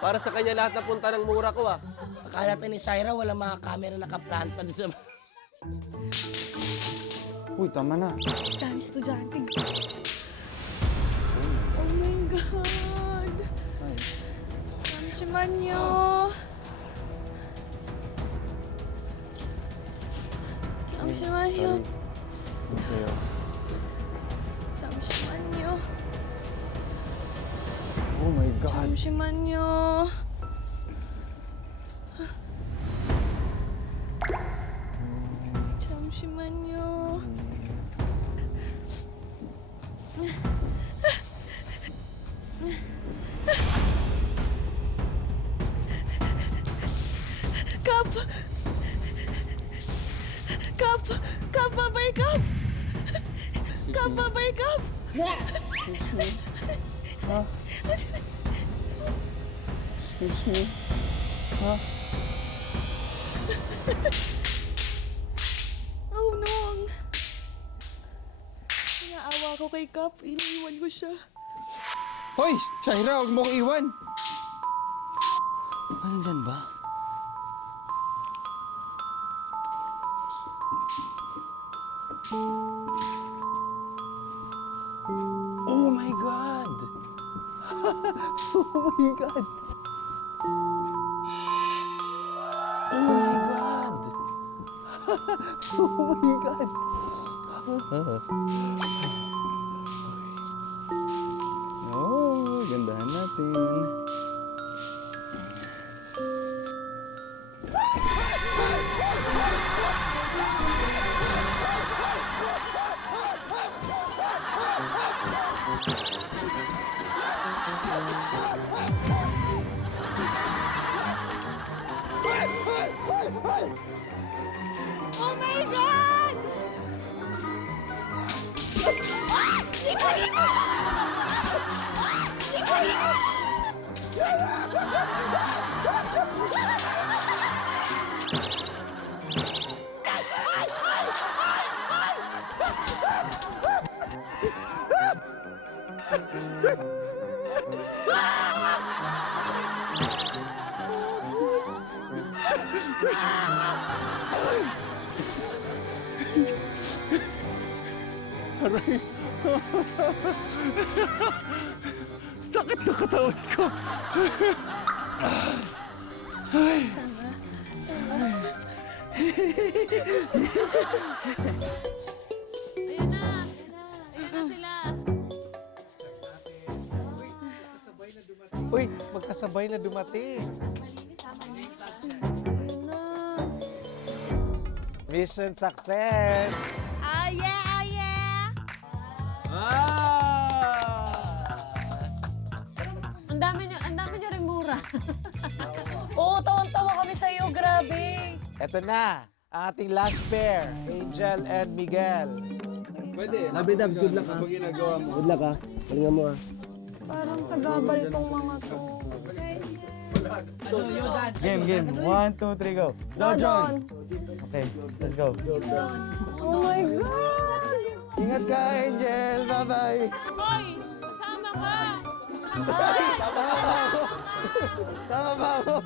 Para sa kanya lahat na punta ng mura ko, ah. Akala tayo ni Syra, wala mga camera nakaplanta doon sa... Uy, tama na. Dami estudyante. Oh my God! 잠시만요. 잠시만요. Ano sa'yo? 잠시만요. Oh my God. 잠시만요. 잠시만요. Kap! Kap! Kap, babay, Kap! Kap, babay, Kap! Excuse me. Ha? Oh, no! Naawa ko kay Kap. Iniwan ko siya. Hoy! Shaira, huwag mo ko iwan! Nandyan ba? Oh my God! Oh my God! Oh my God! Oh my God! Oh, gandahan natin. Oh my God! Ah! Dito, dito! Dito, dito! Sakit sa katawan ko. Ayun na! Ayun na sila! Uy, magkasabay na dumating. Ayun na. Mission success! Ah, yeah, ah, yeah! Ang dami niyo rin mura. Oo, tawang-tawa kami sa'yo, grabe. Eto na, ang ating last pair, Angel and Miguel. Labi Dabs, good luck ha. Good luck ha. Galingan mo ha. Parang sa gabal tong mga to. Game. 1, 2, 3, go. John! Okay, let's go. Oh my God! Ingat ka, Angel. Bye-bye. Hoy! Kasama ka! Tama ba ako?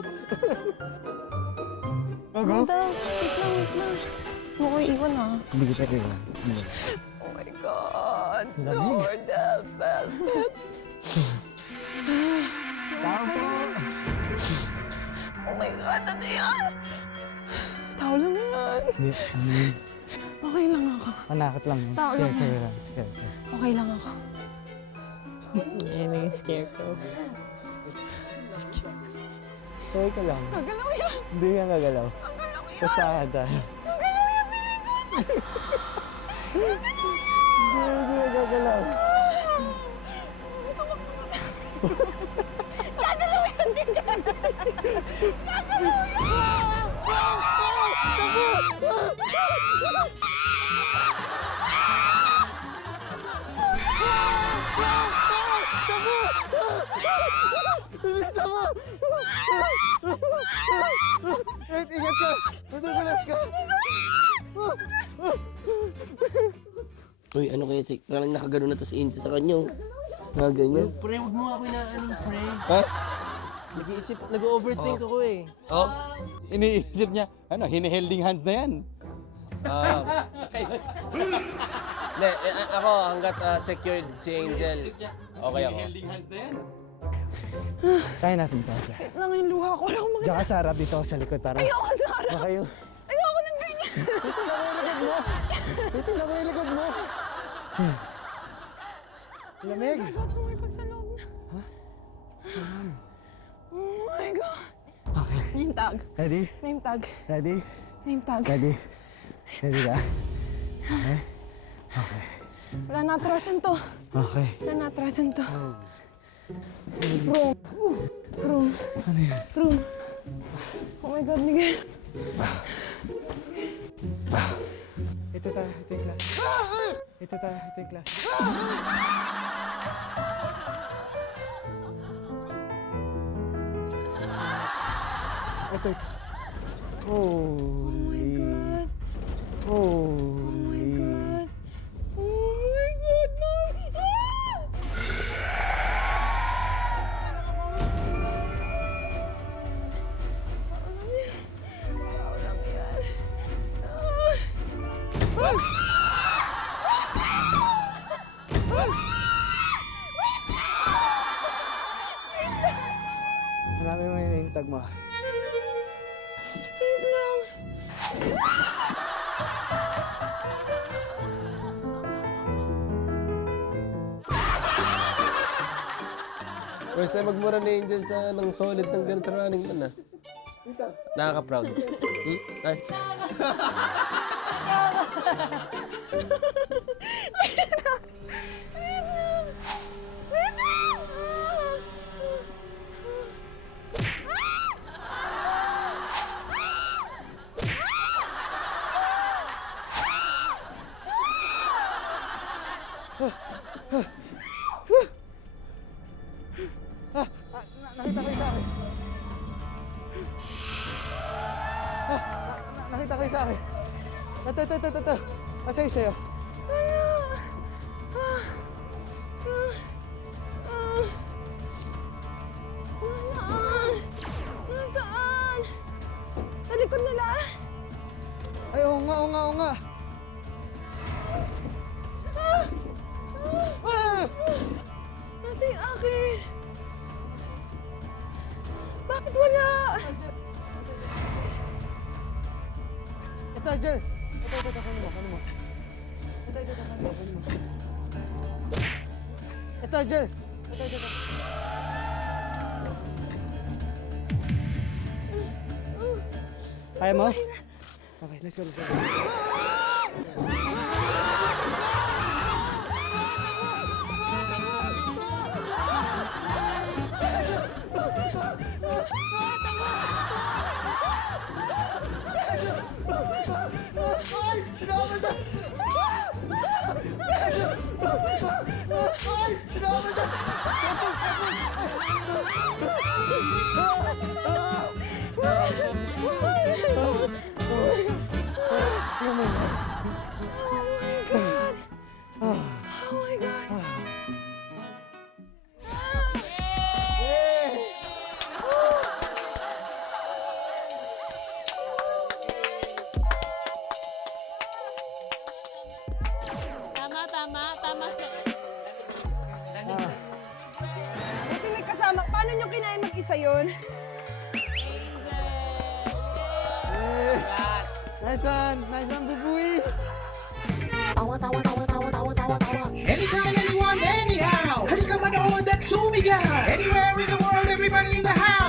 Go. Daw, wait lang, wait lang. Huwag ko iwan ha. Hindi kita kayo. Oh my God! Lamig. Lord, help, help, help. Oh my God, ano yan? Tao lang yan. Okay lang ako. Manakit lang. Tao lang. Scare. Okay lang ako. Ayan na yung scarecrow. Okay ka lang. Gagalaw yan! Hindi ka gagalaw. Gagalaw yan! Bastahan tayo. Gagalaw yan, feeling ko! Hindi ka gagalaw. Gagalaw yan! Gagalaw yan! Bilisan mo! Ingat ka! Madugulas ka! Uy, ano kaya si... Parang nakagano na tas inti sa kanyo. Mga ganyan. Pre, huwag mo ako inaano, pre. Ha? Nag-overthink ako eh. Oh? Iniisip niya, hinihelding hand na yan. Hindi, ako hanggat secured si Angel, okay ako. Hinihelding hand na yan. Kaya natin to. Wait lang yung luha ko. Wala akong Diyan ka sa harap dito ako sa likod para... Ayoko sa harap. Baka yung... Ayoko ng ganyan. Ito na ko yung likod mo. Lamig. Ba't bumipag sa loob na? Ha? Oh my God. Okay. Name tag. Ready? Name tag. Ready? Name tag. Ready? Ready ka? Okay. Okay. Wala na atrasan to. Okay. Wala na atrasan to. Room. Room. Ano yan? Room. Oh my God, Miguel. Ito yung class. Ito yung class. Ito. Holy. Oh my Holy. God. Oh my God, Mom. Ah! Tao lang yan. Hanapin mo yung name tag mo. Wait lang. First time magmura ni Angel ng solid ng ganun sa running man, Nakaka-proud. Ay. Wait lang. Nakita ko yung sa akin. Nakita ko yung sa akin. Ito. Asa yung sa'yo? Nasaan? Nasaan? Sa likod nila? Ay, oo nga. Nasa yung akin? Bakit wala? Ito, Jel. Ito, kunin mo. Ito, Jel. Ito. Kaya mo? Okay, let's go. Oh my God. Tama. Buti may kasama. Paano nyo kinain mag-isa yun? Nice one, Bubuy. Anytime, anyone, anyhow. Halika manood at sumigaw. Anywhere in the world, everybody in the house.